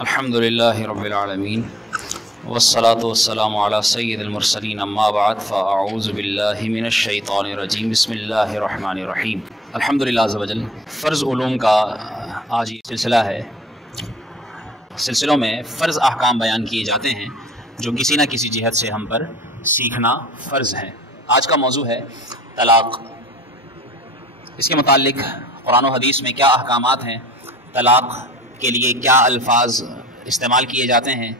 الحمدللہ رب العالمین والصلاة والسلام علی سید المرسلین اما بعد فاعوذ باللہ من الشیطان الرجیم بسم اللہ الرحمن الرحیم۔ الحمدللہ عز وجل فرض علوم کا آج یہ سلسلہ ہے۔ سلسلوں میں فرض احکام بیان کیے جاتے ہیں جو کسی نہ کسی جہت سے ہم پر سیکھنا فرض ہے۔ آج کا موضوع ہے طلاق۔ اس کے متعلق قرآن و حدیث میں کیا احکامات ہیں، طلاق کے لیے کیا الفاظ استعمال کیے جاتے ہیں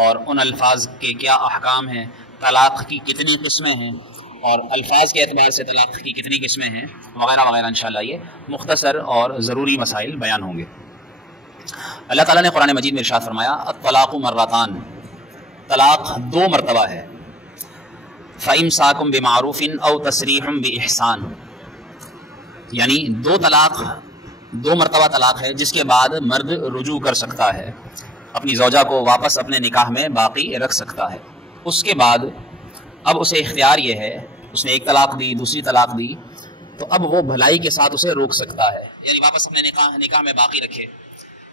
اور ان الفاظ کے کیا احکام ہیں، طلاق کی کتنی قسمیں ہیں اور الفاظ کے اعتبار سے طلاق کی کتنی قسمیں ہیں، وغیرہ وغیرہ انشاءاللہ یہ مختصر اور ضروری مسائل بیان ہوں گے۔ اللہ تعالیٰ نے قرآن مجید میں ارشاد فرمایا الطلاق مرتان، طلاق دو مرتبہ ہے، فَإِمْسَاكٌ بِمَعْرُوفٍ أَوْ تَسْرِيحٌ بِإِحْسَان، یعنی دو مرتبہ طلاق ہے جس کے بعد مرد رجوع کر سکتا ہے، اپنی زوجہ کو واپس اپنے نکاح میں باقی رکھ سکتا ہے۔ اس کے بعد اب اسے اختیار یہ ہے، اس نے ایک طلاق دی، دوسری طلاق دی، تو اب وہ بھلائی کے ساتھ اسے روک سکتا ہے، یعنی واپس اپنے نکاح میں باقی رکھے،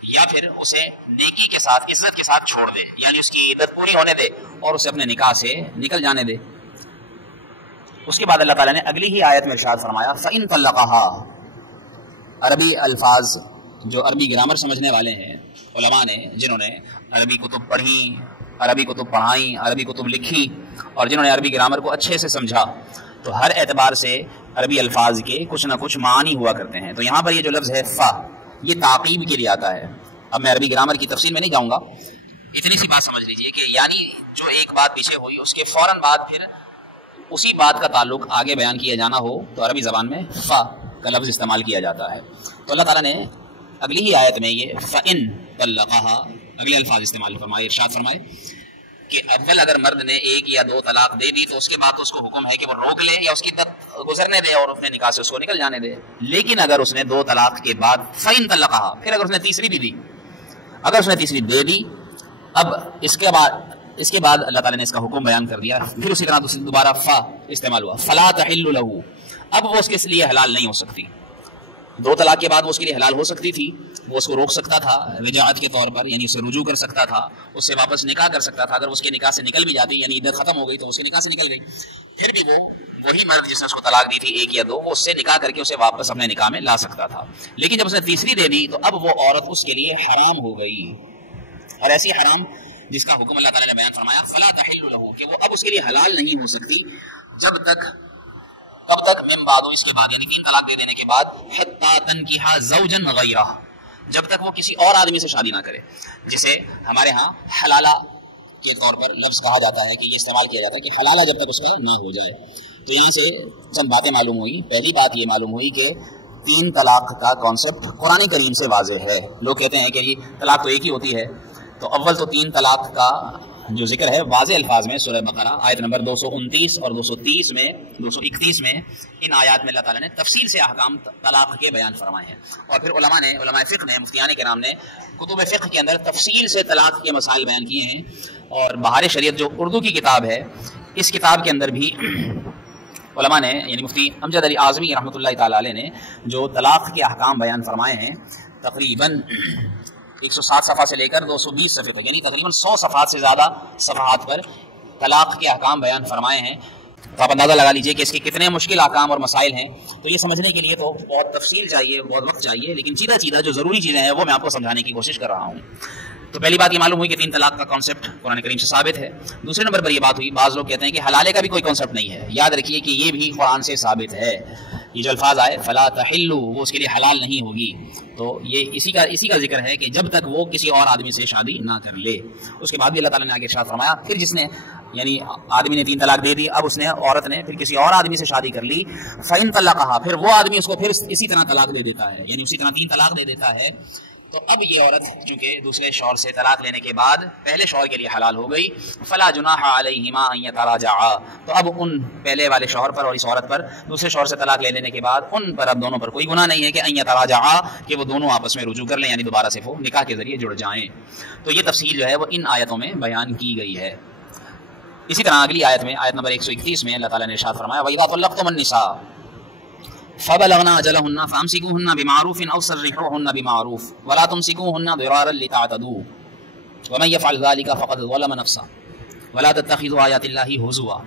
یا پھر اسے نیکی کے ساتھ عزت کے ساتھ چھوڑ دے، یعنی اس کی عدت پوری ہونے دے اور اسے اپنے نکاح سے نکل جانے دے۔ اس کے بعد اللہ تعالیٰ نے اگلی ہی آیت میں ارشاد فرمایا فَإِن طَلَّقَهَا، عربی الفاظ جو عربی گرامر سمجھنے والے ہیں علماء نے، جنہوں نے عربی کتب پڑھی، عربی کتب پڑھائیں، عربی کتب لکھی اور جنہوں نے عربی گرامر کو اچھے سے سمجھا، تو ہر اعتبار سے عربی الفاظ کے کچھ نہ کچھ معنی ہوا کرتے ہیں۔ تو یہاں پر یہ جو لفظ ہے فا، یہ تعقیب کے لیے آتا ہے۔ اب میں عربی گرامر کی تفصیل میں نہیں جاؤں گا، اتنی سی بات سمجھ لیجئے کہ یعنی جو ایک بات پیچھے ہوئی اس کے فوراً بعد پھر اسی بات کا تعلق آگے بیان کیا جانا ہو تو عربی زبان میں فا کا لفظ استعمال کیا جاتا ہے۔ تو اللہ تعالیٰ نے اگلی ہی آیت میں یہ فَإِن طَلَّقَهَا اگلے الفاظ استعمال فرمائے، ارشاد فرمائے کہ اول اگر مرد نے ایک یا دو طلاق دے دی تو اس کے بعد تو اس کو حکم ہے کہ وہ روک لے یا اس کی عدت گزرنے دے اور اپنے نکاح سے اس کو نکل جانے دے۔ لیکن اگر اس نے دو طلاق کے بعد فَإِن طَلَّقَهَا، پھر اگر اس نے تیسری بھی دی، اگر اس نے تیسری دے دی، اب اس کے بعد اللہ تعالیٰ نے اس کا حکم بیان کر دیا، پھر اسی طرح دوبارہ فا استعمال ہوا، فَلَا تَحِلُّ لَهُ، اب وہ اس کے لیے حلال نہیں ہو سکتی۔ دو طلاق کے بعد وہ اس کے لیے حلال ہو سکتی تھی، وہ اس کو روک سکتا تھا رجاعت کے طور پر، یعنی اسے رجوع کر سکتا تھا، اس سے واپس نکاح کر سکتا تھا۔ اگر اس کے نکاح سے نکل بھی جاتی، یعنی عدت ختم ہو گئی تو اس کے نکاح سے نکل گئی، پھر بھی وہ وہی مرد جس نے اس کو طلاق دی تھی ایک یا دو، وہ اس سے نکاح کر کے اسے واپس اپنے نکاح میں لا سکتا تھا۔ لیکن جب اس نے تیسری دے دی تو اب وہ عورت اس کے لیے حرام ہو گئی، اور ایسی حرام جس کا حکم اللہ تعالیٰ نے بیان فرمایا فلا تحل له، کہ وہ اب اس کے لیے حلال نہیں ہو سکتی جب تک من بعد، اس کے بعد یعنی تین طلاق دے دینے کے بعد، حتی تنکح زوجا غیرہ، جب تک وہ کسی اور آدمی سے شادی نہ کرے، جسے ہمارے ہاں حلالہ کے طور پر لفظ کہا جاتا ہے، کہ یہ استعمال کیا جاتا ہے کہ حلالہ جب تک اس کا نہ ہو جائے۔ تو یہاں سے چند باتیں معلوم ہوئی۔ پہلی بات یہ معلوم ہوئی کہ تین طلاق کا کانسیپٹ قرآن کریم سے واضح ہے۔ لوگ کہتے ہیں کہ یہ طلاق تو ایک ہی ہوتی ہے، تو اول تو تین طلاق کا جو ذکر ہے واضح الفاظ میں سورہ بقرہ آیت نمبر 229 اور 231 میں ان آیات میں اللہ تعالیٰ نے تفصیل سے احکام طلاق کے بیان فرمائے ہیں، اور پھر علماء فقہ نے، مفتیان کرام نے کتب فقہ کے اندر تفصیل سے طلاق کے مسائل بیان کیے ہیں۔ اور بہار شریعت جو اردو کی کتاب ہے، اس کتاب کے اندر بھی علماء نے، یعنی مفتی امجد علی اعظمی رحمۃ اللہ تعالی علیہ نے جو طلاق کے احکام بیان فرمائے ہیں، تقریباً 107 صفحہ سے لے کر 220 صفحے تک، یعنی تقریباً 100 صفحات سے زیادہ صفحات پر طلاق کے احکام بیان فرمائے ہیں۔ تو آپ اندازہ لگا لیجئے کہ اس کے کتنے مشکل احکام اور مسائل ہیں۔ تو یہ سمجھنے کے لیے تو بہت تفصیل چاہیے، بہت وقت چاہیے، لیکن سیدھا جو ضروری چیزیں ہیں وہ میں آپ کو سمجھانے کی کوشش کر رہا ہوں۔ تو پہلی بات یہ معلوم ہوئی کہ تین طلاق کا کانسیپٹ قرآن کریم سے ثابت ہے۔ دوسرے نمبر پر یہ بات ہوئی، بعض لوگ کہتے ہیں کہ حلالے کا بھی کوئی کانسیپٹ نہیں ہے۔ یاد رکھیے کہ یہ بھی قرآن سے ثابت ہے۔ یہ جو الفاظ آئے فلا تحلوا، وہ اس کے لیے حلال نہیں ہوگی، تو یہ اسی کا ذکر ہے کہ جب تک وہ کسی اور آدمی سے شادی نہ کر لے۔ اس کے بعد بھی اللہ تعالیٰ نے آگے ارشاد فرمایا، پھر جس نے، یعنی آدمی نے تین طلاق دے دی، اب اس نے، عورت نے پھر کسی اور آدمی سے شادی کر لی، فَإِن طَلَّقَهَا، پھر وہ آدمی اس کو پھر اسی طرح طلاق دے دیتا ہے، یعنی اسی طرح تین طلاق دے دیتا ہے، تو اب یہ عورت چونکہ دوسرے شوہر سے طلاق لینے کے بعد پہلے شوہر کے لیے حلال ہو گئی، فلا جناح علیہما ان یتراجعا، تو اب ان پہلے والے شوہر پر اور اس عورت پر دوسرے شوہر سے طلاق لے لینے کے بعد ان پر اب دونوں پر کوئی گناہ نہیں ہے کہ ان یتراجعا، کہ وہ دونوں آپس میں رجوع کر لیں، یعنی دوبارہ سے وہ نکاح کے ذریعے جڑ جائیں۔ تو یہ تفصیل جو ہے وہ ان آیتوں میں بیان کی گئی ہے۔ اسی طرح اگلی آیت میں، آیت نمبر 131 میں اللہ تعالیٰ نے ارشاد فرمایا وَإِذَا طَلَّقْتُمُ النِّسَاءَ فبلغنا اجلهن فامسكوهن بمعروف او سرحوهن بمعروف ولا تمسكوهن ضرارا لتعتدوا، وَمَن يَفْعَلْ ذَلِكَ فَقَدْ ظَلَمَ نَفْسَهُ وَلَا تَتَّخِذُوا آيَاتِ اللَّهِ هُزُوًا۔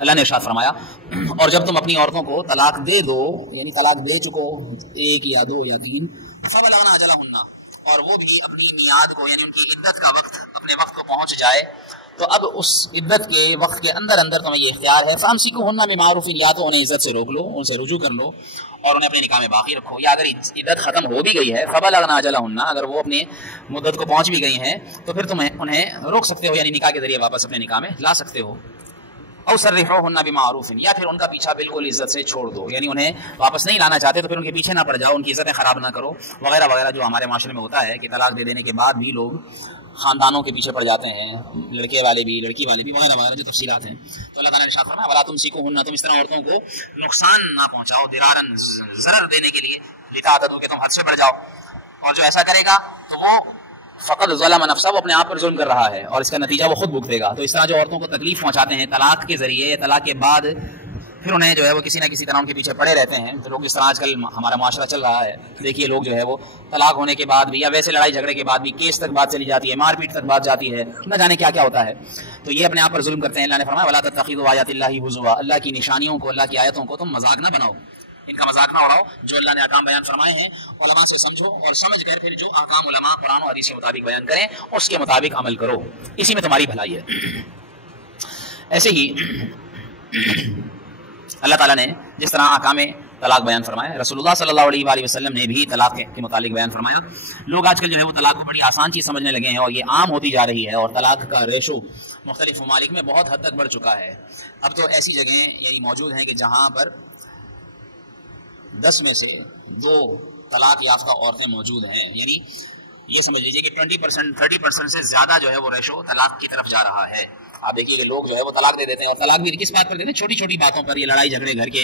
اللہ نے ارشاد فرمایا اور جب تم اپنی عورتوں کو طلاق دے دو، یعنی طلاق دے چکو 1 یا 2 یا 3، فَبَلَغْنَ أَجَلَهُنَّ، اور وہ بھی اپنی میعاد کو یعنی ان کی عدت کا وقت اپنے وقت کو پہنچ جائے، تو اب اس عدت کے وقت کے اندر تمہیں یہ اختیار ہے، فَأَمْسِكُوهُنَّ بِمَعْرُوفٍ، یا تو انہیں عزت سے روک لو، ان سے رجوع کر لو اور انہیں اپنے نکاح میں باقی رکھو، یا اگر عدت ختم ہو بھی گئی ہے فَبَلَغْنَ أَجَلَهُنَّ، اگر وہ اپنی مدت کو پہنچ بھی گئی ہیں تو پھر تم انہیں روک سکتے ہو، یعنی نکاح کے ذریعے واپس اپنے نکاح میں لا سکتے ہو۔ او سرحوهن بمعروف، یا پھر ان کا پیچھا بالکل عزت سے چھوڑ دو، یعنی انہیں واپس نہیں لانا چاہتے تو پھر ان کے پیچھے نہ پڑ جاؤ، ان کی عزتیں خراب نہ کرو وغیرہ وغیرہ، جو ہمارے معاشرے میں ہوتا ہے کہ طلاق دے دینے کے بعد بھی لوگ خاندانوں کے پیچھے پڑ جاتے ہیں، لڑکے والے بھی لڑکی والے بھی وغیرہ وغیرہ جو تفصیلات ہیں۔ تو اللہ تعالیٰ نے ارشاد فرمایا وَلَا تُمْسِكُوهُنَّ، تم اس طرح عورتوں کو نقصان نہ پہنچاؤ، ضرارن، ضرر دینے کے لیے، لِتَعْتَدُوا، کہ تم حد سے بڑھ جاؤ، اور جو ایسا کرے گا تو وہ فقط ظلم نفسہ، وہ اپنے آپ پر ظلم کر رہا ہے اور اس کا نتیجہ وہ خود بھگتے گا۔ تو اس طرح جو عورتوں کو تکلیف پہنچاتے ہیں طلاق کے ذریعے یا طلاق کے بعد، پھر انہیں جو ہے وہ کسی نہ کسی طرح ان کے پیچھے پڑے رہتے ہیں، تو لوگ اس طرح آج کل ہمارا معاشرہ چل رہا ہے، دیکھیے لوگ جو ہے وہ طلاق ہونے کے بعد بھی یا ویسے لڑائی جھگڑے کے بعد بھی کیس تک بات چلی جاتی ہے، مار پیٹ تک بات جاتی ہے، نہ جانے کیا کیا ہوتا ہے، تو یہ اپنے آپ پر ظلم کرتے ہیں۔ اللہ نے فرمایا وَلَا تَتَّخِذُوا آیَاتِ اللَّهِ هُزُوًا، اللہ کی نشانیوں کو، اللہ کی آیتوں کو تم مذاق نہ بناؤ، ان کا مذاق نہ اڑاؤ، جو اللہ نے احکام بیان فرمائے ہیں علماء سے سمجھو، اور سمجھ کر پھر جو احکام علماء قرآن و حدیث کے مطابق بیان کریں اس کے مطابق عمل کرو، اسی میں تمہاری بھلائی ہے۔ ایسے ہی اللہ تعالیٰ نے جس طرح احکام طلاق بیان فرمایا، رسول اللہ صلی اللہ علیہ وآلہ وسلم نے بھی طلاق کے متعلق بیان فرمایا۔ لوگ آج کل جو ہے وہ طلاق کو بڑی آسان چیز سمجھنے لگے ہیں اور یہ عام ہوتی جا رہی ہے، اور طلاق کا ریشو مختلف ممالک میں بہت حد تک بڑھ چکا ہے۔ اب تو ایسی جگہیں یعنی موجود ہیں کہ جہاں پر 10 میں سے 2 طلاق یافتہ عورتیں موجود ہیں، یعنی یہ سمجھ لیجئے کہ 20% 30% سے زیادہ جو ہے وہ ریشو طلاق کی طرف جا رہا ہے۔ آپ دیکھیے کہ لوگ جو ہے وہ طلاق دے دیتے ہیں، اور طلاق بھی کس بات پر دیتے ہیں؟ چھوٹی چھوٹی باتوں پر، یہ لڑائی جھگڑے گھر کے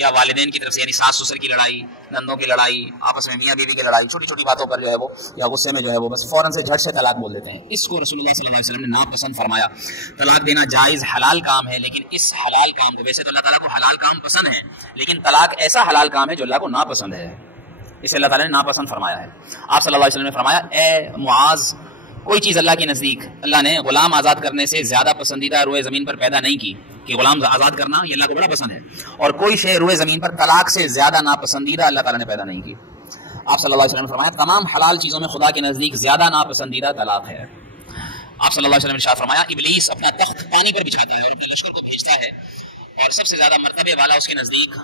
یا والدین کی طرف سے، یعنی ساس سسر کی لڑائی، نندوں کی لڑائی، آپس میں میاں بیوی کی لڑائی، چھوٹی چھوٹی باتوں پر جو ہے وہ یا غصے میں جو ہے وہ بس فوراً سے جھٹ سے طلاق بول دیتے ہیں۔ اس کو رسول اللہ صلی اللہ علیہ وسلم نے ناپسند فرمایا۔ طلاق دینا جائز حلال کام ہے، لیکن اس حلال کام کو، ویسے تو اللہ تعالیٰ کو حلال کام پسند ہے، لیکن طلاق ایسا حلال کام ہے جو اللہ کو ناپسند ہے، اسے اللہ تعالیٰ نے ناپسند فرمایا ہے۔ آپ صلی اللہ علیہ وسلم نے فرمایا اے معاذ، کوئی چیز اللہ کے نزدیک اللہ نے غلام آزاد کرنے سے زیادہ پسندیدہ روئے زمین پر پیدا نہیں کی، کہ غلام آزاد کرنا یہ اللہ کو بڑا پسند ہے، اور کوئی شے روئے زمین پر طلاق سے زیادہ ناپسندیدہ اللہ تعالیٰ نے پیدا نہیں کی۔ آپ صلی اللہ علیہ وسلم نے فرمایا تمام حلال چیزوں میں خدا کے نزدیک زیادہ ناپسندیدہ طلاق ہے۔ آپ صلی اللہ علیہ وسلم نے ارشاد فرمایا ابلیس اپنا تخت پانی پر بچھاتا ہے اور اپنے لشکر کو بھیجتا ہے، اور سب سے زیادہ مرتبے والا اس کے نزدیک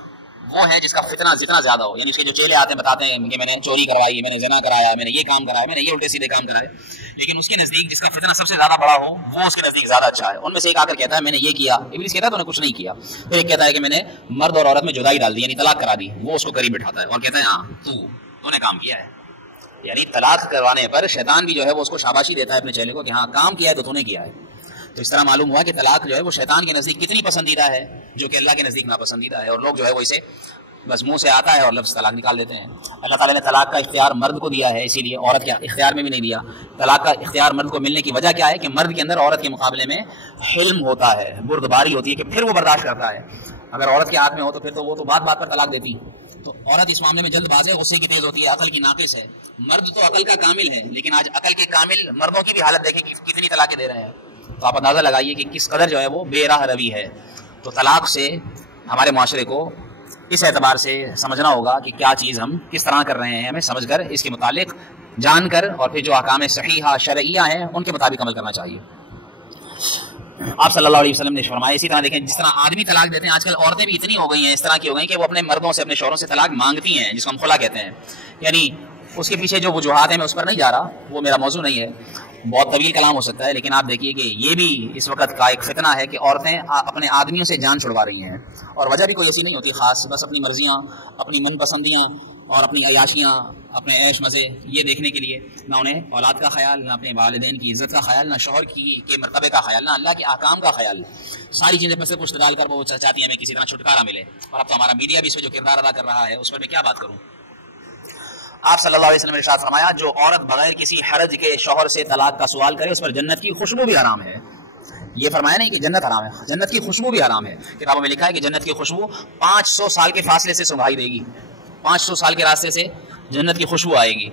وہ ہے جس کا فتنہ جتنا زیادہ ہو، یعنی اس کے جو چیلے آتے ہیں بتاتے ہیں کہ میں نے چوری کروائی، میں نے زنا کرایا، میں نے یہ کام کرایا، میں نے یہ الٹے سیدھے کام کرائے، لیکن اس کے نزدیک جس کا فتنہ سب سے زیادہ بڑا ہو وہ اس کے نزدیک زیادہ اچھا ہے۔ ان میں سے ایک آ کر کہتا ہے میں نے یہ کیا، ابلیس کہتا ہے تو نے کچھ نہیں کیا، پھر ایک کہتا ہے کہ میں نے مرد اور عورت میں جدائی ڈال دی، یعنی طلاق کرا دی، وہ اس کو قریب بٹھاتا ہے اور کہتا ہے ہاں تو نے کام کیا ہے، یعنی طلاق کروانے پر شیطان بھی جو ہے وہ اس کو شاباشی دیتا ہے اپنے چہلے کو کہ ہاں کام کیا ہے تو نے کیا ہے۔ تو اس طرح معلوم ہوا کہ طلاق جو ہے وہ شیطان کے نزدیک کتنی پسندیدہ ہے، جو کہ اللہ کے نزدیک ناپسندیدہ ہے، اور لوگ جو ہے وہ اسے بس منہ سے آتا ہے اور لفظ طلاق نکال دیتے ہیں۔ اللہ تعالیٰ نے طلاق کا اختیار مرد کو دیا ہے، اسی لیے عورت کے اختیار میں بھی نہیں دیا۔ طلاق کا اختیار مرد کو ملنے کی وجہ کیا ہے کہ مرد کے اندر عورت کے مقابلے میں حلم ہوتا ہے، بردباری ہوتی ہے کہ پھر وہ برداشت کرتا ہے۔ اگر عورت کے ہاتھ میں ہو تو پھر تو وہ تو بات بات پر طلاق دیتی، تو عورت اس معاملے میں جلد باز ہے، غصے کی تیز ہوتی ہے، عقل کی ناقص ہے۔ مرد تو عقل کا کامل ہے، لیکن آج عقل کے کامل مردوں کی بھی حالت دیکھیں کہ کتنی طلاقیں دے رہے ہیں، تو آپ اندازہ لگائیے کہ کس قدر جو ہے وہ بے راہ روی ہے۔ تو طلاق سے ہمارے معاشرے کو اس اعتبار سے سمجھنا ہوگا کہ کیا چیز ہم کس طرح کر رہے ہیں، ہمیں سمجھ کر اس کے متعلق جان کر اور پھر جو احکام صحیحہ شرعیہ ہیں ان کے مطابق عمل کرنا چاہیے۔ آپ صلی اللہ علیہ وسلم نے فرمایا اسی طرح دیکھیں جس طرح آدمی طلاق دیتے ہیں، آج کل عورتیں بھی اتنی ہو گئی ہیں، اس طرح کی ہو گئی کہ وہ اپنے مردوں سے، اپنے شوہروں سے طلاق مانگتی ہیں، جس کو ہم خلا کہتے ہیں۔ یعنی اس کے پیچھے جو وجوہات ہیں میں اس پر نہیں جا رہا، وہ میرا موضوع نہیں ہے، بہت طویل کلام ہو سکتا ہے، لیکن آپ دیکھیے کہ یہ بھی اس وقت کا ایک فتنہ ہے کہ عورتیں اپنے آدمیوں سے جان چھڑوا رہی ہیں، اور وجہ بھی کوئی ایسی نہیں ہوتی خاص، بس اپنی مرضیاں، اپنی من پسندیاں اور اپنی عیاشیاں، اپنے عیش مزے یہ دیکھنے کے لیے، نہ انہیں اولاد کا خیال، نہ اپنے والدین کی عزت کا خیال، نہ شوہر کے مرتبے کا خیال، نہ اللہ کے احکام کا خیال، ساری چیزیں پس پشت ڈال کر وہ چاہتی ہیں ہمیں کسی طرح چھٹکارا ملے۔ اور اب تو ہمارا میڈیا بھی اس میں جو کردار ادا کر رہا ہے اس پر میں کیا بات کروں۔ آپ صلی اللہ علیہ وسلم نے ارشاد فرمایا جو عورت بغیر کسی حرج کے شوہر سے طلاق کا سوال کرے اس پر جنت کی خوشبو بھی حرام ہے۔ یہ فرمایا نہیں کہ جنت حرام ہے، جنت کی خوشبو بھی حرام ہے۔ کتابوں میں لکھا ہے کہ جنت کی خوشبو 500 سال کے فاصلے سے سنگھائی دے گی، 500 سال کے راستے سے جنت کی خوشبو آئے گی۔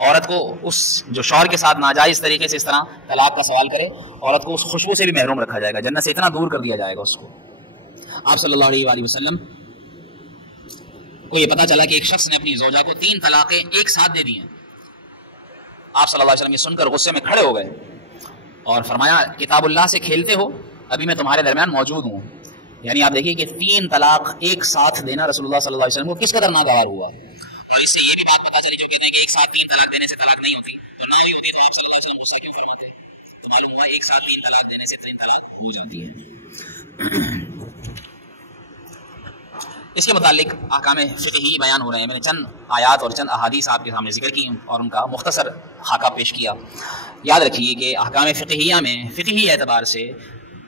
عورت کو اس جو شوہر کے ساتھ ناجائز طریقے سے اس طرح طلاق کا سوال کرے، عورت کو اس خوشبو سے بھی محروم رکھا جائے گا، جنت سے اتنا دور کر دیا جائے گا اس کو۔ آپ صلی اللہ علیہ وآلہ وسلم کو یہ پتا چلا کہ ایک شخص نے اپنی زوجہ کو 3 طلاقیں ایک ساتھ دے دی ہیں۔ آپ صلی اللہ علیہ وسلم یہ سن کر غصے میں کھڑے ہو گئے اور فرمایا کتاب اللہ سے کھیلتے ہو، ابھی میں تمہارے درمیان موجود ہوں۔ یعنی آپ دیکھیے کہ 3 طلاق ایک ساتھ دینا رسول اللہ صلی اللہ علیہ وسلم کو کس قدر ناگوار ہوا، اور اس سے یہ بھی بات پتا چلی جو کہتے ہیں کہ ایک ساتھ 3 طلاق دینے سے طلاق نہیں ہوتی، تو نہ ہی ہوتی تو آپ صلی اللہ علیہ وسلم غصہ کیوں فرماتے؟ تو معلوم ہوا ایک ساتھ 3 طلاق دینے سے 3 طلاق ہو جاتی ہے۔ اس کے متعلق احکام فقہی بیان ہو رہے ہیں، میں نے چند آیات اور چند احادیث آپ کے سامنے ذکر کی اور ان کا مختصر خاکہ پیش کیا۔ یاد رکھیے کہ احکام فقہیہ میں فقہی اعتبار سے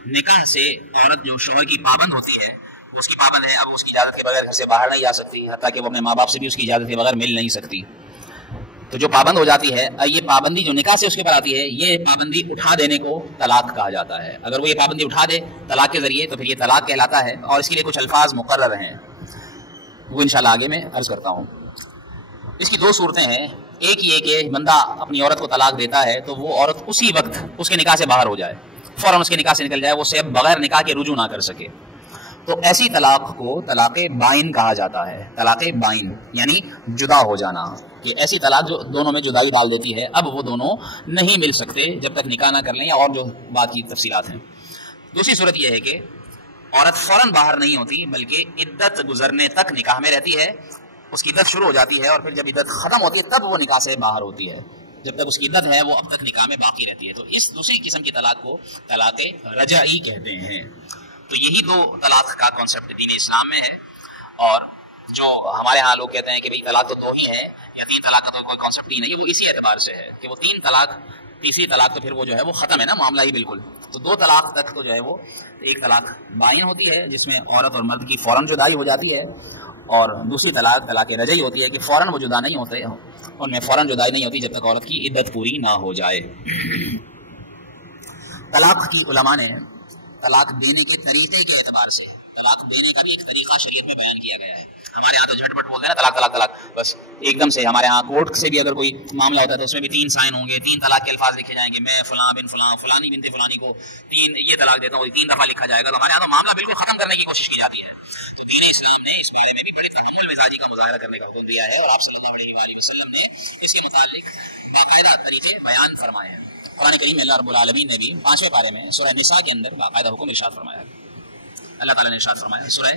نکاح سے عورت جو شوہر کی پابند ہوتی ہے وہ اس کی پابند ہے، اب اس کی اجازت کے بغیر گھر سے باہر نہیں جا سکتی، حتیٰ کہ وہ اپنے ماں باپ سے بھی اس کی اجازت کے بغیر مل نہیں سکتی۔ تو جو پابند ہو جاتی ہے، یہ پابندی جو نکاح سے اس کے پر آتی ہے، یہ پابندی اٹھا دینے کو طلاق کہا جاتا ہے۔ اگر وہ یہ پابندی اٹھا دے طلاق کے ذریعے تو پھر یہ طلاق کہلاتا ہے، اور اس کے لیے کچھ الفاظ مقرر ہیں، وہ انشاءاللہ آگے میں عرض کرتا ہوں۔ اس کی 2 صورتیں ہیں، ایک یہ کہ بندہ اپنی عورت کو طلاق دیتا ہے تو وہ عورت اسی وقت اس کے نکاح سے باہر ہو جائے، فوراً اس کے نکاح سے نکل جائے، وہ اسے بغیر نکاح کے رجوع نہ کر سکے، تو ایسی طلاق کو طلاق بائن کہا جاتا ہے۔ طلاق بائن یعنی جدا ہو جانا، کہ ایسی طلاق جو دونوں میں جدائی ڈال دیتی ہے، اب وہ دونوں نہیں مل سکتے جب تک نکاح نہ کر لیں، یا اور جو بات کی تفصیلات ہیں۔ دوسری صورت یہ ہے کہ عورت فوراً باہر نہیں ہوتی بلکہ عدت گزرنے تک نکاح میں رہتی ہے، اس کی عدت شروع ہو جاتی ہے اور پھر جب عدت ختم ہوتی ہے تب وہ نکاح سے باہر ہوتی ہے، جب تک اس کی عدت ہے وہ اب تک نکاح میں باقی رہتی ہے۔ تو اس دوسری قسم کی طلاق کو طلاق رجعی کہتے ہیں۔ تو یہی 2 طلاق کا کانسیپٹ دین اسلام میں ہے، اور جو ہمارے ہاں لوگ کہتے ہیں کہ بھئی طلاق تو 2 ہی ہے یا 3 طلاق کا تو کوئی کانسیپٹ ہی نہیں، وہ اسی اعتبار سے ہے کہ وہ 3 طلاق، تیسری طلاق تو پھر وہ جو ہے وہ ختم ہے نا، معاملہ ہی بالکل۔ تو 2 طلاق تک تو جو ہے وہ ایک طلاق بائن ہوتی ہے جس میں عورت اور مرد کی فوراً جدائی ہو جاتی ہے، اور دوسری طلاق طلاق رجعی ہوتی ہے کہ فوراً وہ جدا نہیں ہوتے، ان میں فوراً جدائی نہیں ہوتی جب تک عورت کی عدت پوری نہ ہو جائے۔ طلاق کی علماء نے طلاق دینے کے طریقے کے اعتبار سے طلاق دینے کا بھی ایک طریقہ شریعت میں بیان کیا گیا ہے۔ ہمارے ہاں تو جھٹ پٹ بولتے ہیں نا طلاق طلاق طلاق، بس ایک دم سے۔ ہمارے ہاں کورٹ سے بھی اگر کوئی معاملہ ہوتا ہے تو اس میں بھی 3 سائن ہوں گے، 3 طلاق کے الفاظ لکھے جائیں گے، میں فلاں بن فلاں فلانی بنت فلانی کو 3 یہ طلاق دیتا ہوں، 3 دفعہ لکھا جائے گا۔ تو ہمارے یہاں تو معاملہ بالکل ختم کرنے کی کوشش کی جاتی ہے۔ تو دین اسلام نے اس بارے میں بھی بڑے تحمل مزاجی کا مظاہرہ کرنے کا حکم دیا ہے، اور آپ صلی اللہ علیہ وآلہ وسلم نے اس کے متعلق باقاعدہ طریقے بیان فرمائے ہیں۔ قرآن کریم میں اللہ رب العالمین نے بھی 5ویں پارے میں سورہ نساء کے اندر باقاعدہ حکم ارشاد فرمایا ہے۔ اللہ تعالیٰ نے ارشاد فرمایا سورہ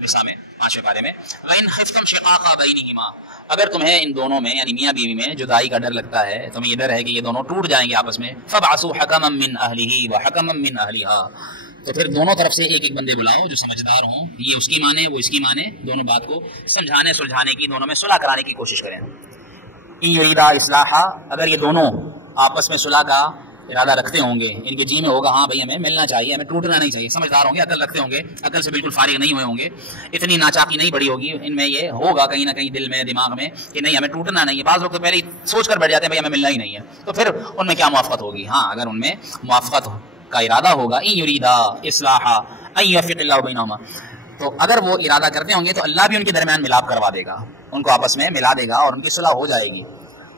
نساء میں 5ویں پارے میں، وَإِنْ خِفْتُمْ شِقَاقَ بَيْنِهِمَا، اگر تمہیں ان دونوں میں یعنی میاں بیوی میں جدائی کا ڈر لگتا ہے، تمہیں یہ ڈر ہے کہ یہ دونوں ٹوٹ جائیں گے آپس میں، فَابْعَثُوا حَكَمًا مِّنْ أَهْلِهِ وَحَكَمًا مِّنْ أَهْلِهَا، تو پھر دونوں طرف سے ایک ایک بندے بلاؤ جو سمجھدار ہوں، یہ اس کی مانے وہ اس کی مانے، دونوں بات کو سمجھانے سلجھانے کی، دونوں میں صلح کرانے کی کوشش کریں۔ إِن يُرِيدَا إِصْلَاحًا، اگر یہ دونوں آپس میں صلح کا ارادہ رکھتے ہوں گے، ان کے جی میں ہوگا ہاں بھائی ہمیں ملنا چاہیے، ہمیں ٹوٹنا نہیں چاہیے، سمجھدار ہوں گے، عقل رکھتے ہوں گے، عقل سے بالکل فارغ نہیں ہوئے ہوں گے، اتنی ناچاقی نہیں بڑی ہوگی ان میں، یہ ہوگا کہیں نہ کہیں دل میں دماغ میں کہ نہیں ہمیں ٹوٹنا نہیں ہے۔ بعض لوگ تو پہلے ہی سوچ کر بیٹھ جاتے ہیں بھائی ہمیں ملنا ہی نہیں ہے، تو پھر ان میں کیا موافقت ہوگی؟ ہاں اگر ان میں موافقت کا ارادہ ہوگا، ان یریدا اصلاحا ان یوفق اللہ بینہما، تو اگر وہ ارادہ کرتے ہوں گے تو اللہ بھی ان کے درمیان ملاپ کروا دے گا، ان کو آپس میں ملا دے گا اور ان کی صلح ہو جائے گی۔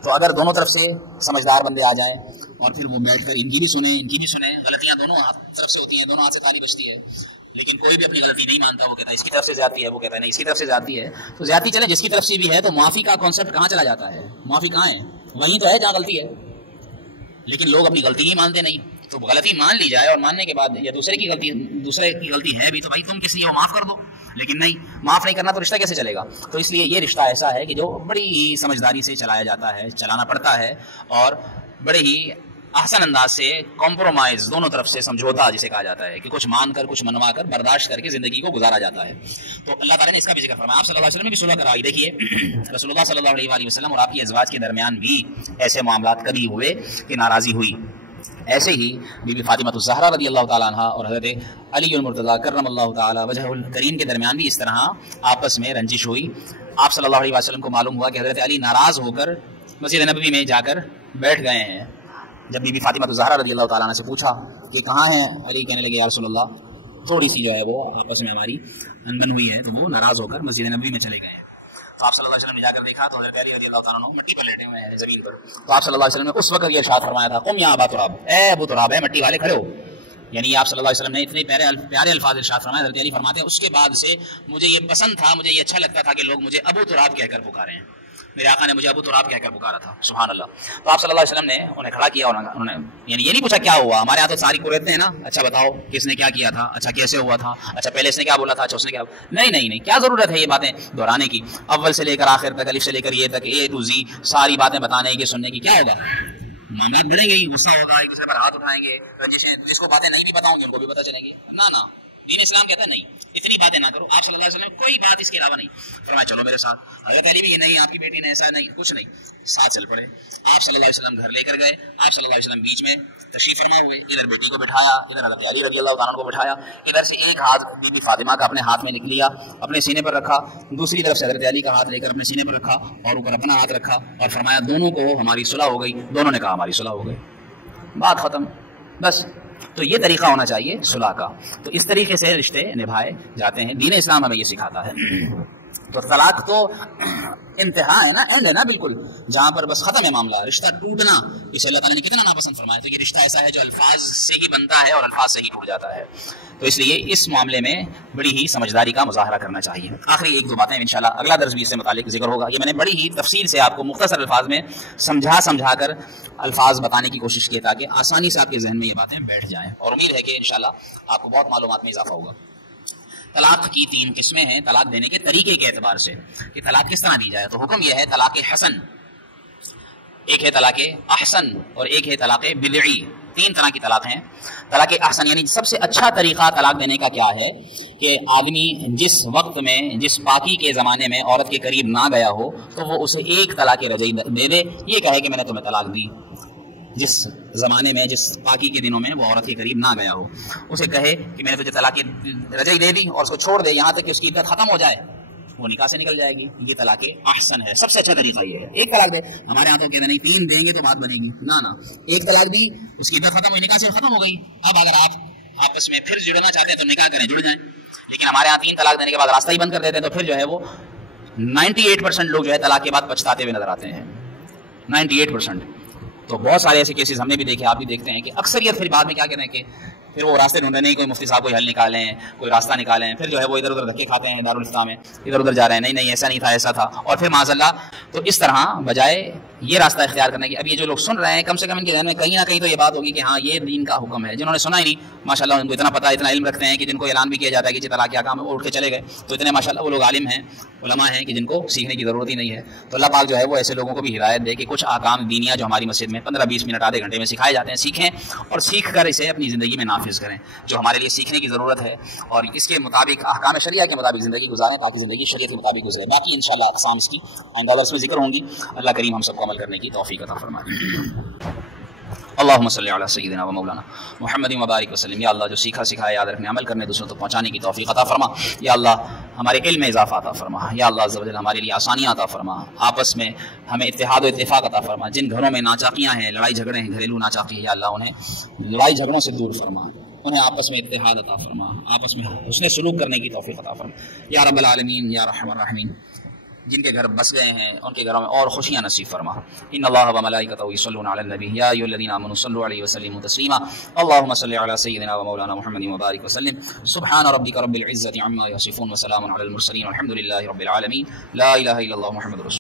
تو اگر دونوں طرف سے سمجھدار بندے آ جائیں اور پھر وہ بیٹھ کر ان کی بھی سنیں ان کی بھی سنیں، غلطیاں دونوں طرف سے ہوتی ہیں، دونوں ہاتھ سے تالی بجتی ہے، لیکن کوئی بھی اپنی غلطی نہیں مانتا، وہ کہتا ہے اس کی طرف سے زیادتی ہے، وہ کہتا ہے نہیں اس کی طرف سے زیادتی ہے، تو زیادتی چلے جس کی طرف سے بھی ہے، تو معافی کا کانسیپٹ کہاں چلا جاتا ہے؟ معافی کہاں ہے؟ وہیں تو ہے جہاں غلطی ہے، لیکن لوگ اپنی غلطی ہی مانتے نہیں۔ تو غلطی مان لی جائے اور ماننے کے بعد یا دوسرے کی غلطی ہے بھی تو بھائی تم کس لیے وہ معاف کر دو، لیکن نہیں، معاف نہیں کرنا تو رشتہ کیسے چلے گا؟ تو اس لیے یہ رشتہ ایسا ہے کہ جو بڑی ہی سمجھداری سے چلایا جاتا ہے، چلانا پڑتا ہے، اور بڑے ہی احسن انداز سے کمپرومائز، دونوں طرف سے سمجھوتا جسے کہا جاتا ہے کہ کچھ مان کر کچھ منوا کر برداشت کر کے زندگی کو گزارا جاتا ہے۔ تو اللہ تعالیٰ نے اس کا بھی ذکر فرمایا، آپ صلی اللہ علیہ وسلم نے بھی صلح کرائی۔ دیکھیے رسول اللہ صلی اللہ علیہ وآلہ وسلم اور آپ کی ازواج کے درمیان بھی ایسے معاملات کبھی ہوئے کہ ناراضی ہوئی۔ ایسے ہی بی بی فاطمہ الزہرا رضی اللہ تعالیٰ عنہ اور حضرت علی المرتضیٰ کرم اللہ تعالیٰ وجہ الکریم کے درمیان بھی اس طرح آپس میں رنجش ہوئی۔ آپ صلی اللہ علیہ وسلم کو معلوم ہوا کہ حضرت علی ناراض ہو کر مسجد نبوی میں جا کر بیٹھ گئے ہیں۔ جب بی بی فاطمہ الزہرا رضی اللہ تعالیٰ عنہ سے پوچھا کہ کہاں ہیں علی، کہنے لگے یا رسول اللہ تھوڑی سی جو ہے وہ آپس میں ہماری انبن ہوئی ہے، تو وہ ناراض ہو کر مسجد نبوی میں چلے گئے ہیں۔ تو آپ صلی اللہ علیہ وسلم نے جا کر دیکھا تو حضرت علی رضی اللہ تعالیٰ عنہ مٹی پر لیٹے ہوئے ہیں زمین پر. تو آپ صلی اللہ علیہ وسلم نے اس وقت یہ ارشاد فرمایا تھا قم یا ابا تراب، اے ابو تراب، اے مٹی والے کھڑے ہو. یعنی آپ صلی اللہ علیہ وسلم نے اتنے پیارے الفاظ ارشاد فرمائے. حضرت علی فرماتے ہیں اس کے بعد سے مجھے یہ پسند تھا، مجھے یہ اچھا لگتا تھا کہ لوگ مجھے ابو تراب کہہ کر پکارے ہیں. میرے آقا نے مجھے ابو تراب کہہ کر پکارا تھا. سبحان اللہ. تو آپ صلی اللہ علیہ وسلم نے انہیں کھڑا کیا، انہوں نے یعنی یہ نہیں پوچھا کیا ہوا. ہمارے یہاں تو ساری قرتیں ہیں نا، اچھا بتاؤ کس نے کیا کیا تھا، اچھا کیسے ہوا تھا، اچھا پہلے اس نے کیا بولا تھا، اچھا اس نے کیا. نہیں، کیا ضرورت ہے یہ باتیں دہرانے کی. اول سے لے کر آخر تک، الف سے لے کر یہ تک، اے ٹو زی ساری باتیں بتانے کی، سننے کی. کیا ہوگا؟ معاملات بڑھیں گے، غصہ ہوگا، ایک دوسرے پر ہاتھ اٹھائیں گے، رنجشیں. جس کو باتیں نہیں بھی پتا ہوں گی ان کو بھی پتہ چلیں گی. نہ دین اسلام کہتا ہے نہیں، اتنی باتیں نہ کرو. آپ صلی اللہ علیہ وسلم کوئی بات اس کے علاوہ نہیں فرمایا چلو میرے ساتھ. حضرت علی بھی یہ نہیں آپ کی بیٹی نے ایسا نہیں، کچھ نہیں، ساتھ چل پڑے. آپ صلی اللہ علیہ وسلم گھر لے کر گئے. آپ صلی اللہ علیہ وسلم بیچ میں تشریف فرما ہوئے. ادھر بیٹی کو بٹھایا، ادھر حضرت علی رضی اللہ تعالیٰ عنہ کو بٹھایا. ادھر سے ایک ہاتھ بی بی فاطمہ کا اپنے ہاتھ میں نکل لیا، اپنے سینے پر رکھا. دوسری طرف سے حضرت علی کا ہاتھ لے کر اپنے سینے پر رکھا اور اوپر اپنا ہاتھ رکھا اور فرمایا دونوں کو ہماری صلح ہو گئی. دونوں نے کہا ہماری صلح ہو گئی، بات ختم. بس تو یہ طریقہ ہونا چاہیے صلح کا. تو اس طریقے سے رشتے نبھائے جاتے ہیں. دین اسلام ہمیں یہ سکھاتا ہے. تو طلاق تو انتہا ہے نا، اینڈ ہے نا، بالکل جہاں پر بس ختم ہے معاملہ. رشتہ ٹوٹنا اسے اللہ تعالیٰ نے کتنا ناپسند فرمایا. تو یہ رشتہ ایسا ہے جو الفاظ سے ہی بنتا ہے اور الفاظ سے ہی ٹوٹ جاتا ہے. تو اس لیے اس معاملے میں بڑی ہی سمجھداری کا مظاہرہ کرنا چاہیے. آخری ایک دو باتیں انشاءاللہ اگلا درس بھی اس سے متعلق ذکر ہوگا. یہ میں نے بڑی ہی تفصیل سے آپ کو مختصر الفاظ میں سمجھا کر الفاظ بتانے کی کوشش کی تاکہ آسانی سے آپ کے ذہن میں یہ باتیں بیٹھ جائیں. اور امید ہے کہ انشاءاللہ آپ کو بہت معلومات میں اضافہ ہوگا. طلاق کی 3 قسمیں ہیں طلاق دینے کے طریقے کے اعتبار سے کہ طلاق کس طرح دی جائے. تو حکم یہ ہے طلاق حسن، ایک ہے طلاق احسن اور ایک ہے طلاق بدعی. 3 طرح کی طلاق ہیں. طلاق احسن یعنی سب سے اچھا طریقہ طلاق دینے کا کیا ہے کہ آدمی جس وقت میں جس پاکی کے زمانے میں عورت کے قریب نہ گیا ہو تو وہ اسے ایک طلاق رجعی دے دے. یہ کہے کہ میں نے تمہیں طلاق دی. جس زمانے میں جس پاکی کے دنوں میں وہ عورت کے قریب نہ گیا ہو اسے کہے کہ میں نے تجھے طلاق رجعی دے دی اور اس کو چھوڑ دے یہاں تک کہ اس کی عدت ختم ہو جائے، وہ نکاح سے نکل جائے گی. یہ طلاق احسن ہے. سب سے اچھا طریقہ یہ ہے. ایک طلاق دے. ہمارے یہاں تو کہتے نہیں 3 دیں گے تو بات بنے گی. نہ ایک طلاق دی، اس کی عدت ختم ہوئی، نکاح سے ختم ہو گئی. اب اگر آپ آپس میں پھر جڑنا چاہتے ہیں تو نکاح کریں، جڑ جائیں. لیکن ہمارے یہاں 3 طلاق دینے کے بعد راستہ ہی بند کر دیتے ہیں تو پھر جو ہے وہ 98% لوگ جو ہے طلاق کے بعد پچھتاتے ہوئے نظر آتے ہیں. 98%. تو بہت سارے ایسے کیسز ہم نے بھی دیکھے، آپ بھی دیکھتے ہیں کہ اکثریت پھر بعد میں کیا کہتے ہیں کہ پھر وہ راستے ڈھونڈے نہیں، کوئی مفتی صاحب کوئی حل نکالیں، کوئی راستہ نکالیں. پھر جو ہے وہ ادھر ادھر دھکے کھاتے ہیں دارالفتہ میں، ادھر ادھر جا رہے ہیں، نہیں ایسا نہیں تھا ایسا تھا. اور پھر معاذ اللہ تو اس طرح بجائے یہ راستہ اختیار کرنے کی اب یہ جو لوگ سن رہے ہیں کم سے کم ان کے ذہن میں کہیں نہ کہیں تو یہ بات ہوگی کہ ہاں یہ دین کا حکم ہے. جنہوں نے سنا ہی نہیں ماشاء اللہ ان کو اتنا پتہ، اتنا علم رکھتے ہیں کہ جن کو اعلان بھی کیا جاتا ہے کہ طلاق کیا کام ہے وہ اٹھ کے چلے گئے. تو اتنے ماشاء اللہ وہ لوگ عالم ہیں، علماء ہیں کہ جن کو سیکھنے کی ضرورت ہی نہیں ہے. تو اللہ پاک جو ہے وہ ایسے لوگوں کو بھی ہدایت دے کہ کچھ احکام دینیا جو ہماری مسجد میں 15-20 منٹ آدھے گھنٹے میں سکھائے جاتے ہیں سیکھیں اور سیکھ کر اسے اپنی زندگی میں نافذ کریں جو ہمارے لیے سیکھنے کی ضرورت ہے اور اس کے مطابق احکام شریعہ کے مطابق زندگی گزاریں تاکہ زندگی شریعت کے مطابق گزرے. باقی انشاءاللہ اقسام اس کی آئندہ درس میں ذکر ہوں گی. اللہ کریم ہم سب کو عمل کرنے کی توفیق عطا فرمائے. اللہم صلی علی سیدنا و مولانا محمد مبارک وسلم. یا اللہ جو سیکھا سکھایا یاد رکھنے عمل کرنے دوسروں تک پہنچانے کی توفیق عطا فرما. یا اللہ ہمارے علم میں اضافہ عطا فرما. یا اللہ عز و جل ہمارے لیے آسانیاں عطا فرما. آپس میں ہمیں اتحاد و اتفاق عطا فرما. جن گھروں میں ناچاکیاں ہیں، لڑائی جھگڑے ہیں، گھریلو ناچاکی ہے، یا اللہ انہیں لڑائی جھگڑوں سے دور فرما، انہیں آپس میں اتحاد عطا فرما، آپس میں حسن سلوک کرنے کی توفیق عطا فرما. یا رب العالمین یا رحم الرحمین. جن کے گھر بس گئے ہیں ان کے گھروں میں اور خوشیاں نصیب فرما. ان اللہ و ملائکتہ یصلون علی النبی یا ایھا الذین آمنوا صلوا علیہ وسلموا تسلیما. اللهم صل علی سیدنا و مولانا محمد وبارک وسلم. سبحان ربک رب العزة عما یصفون وسلام علی المرسلین والحمد للہ رب العالمین. لا الہ الا اللہ محمد رسول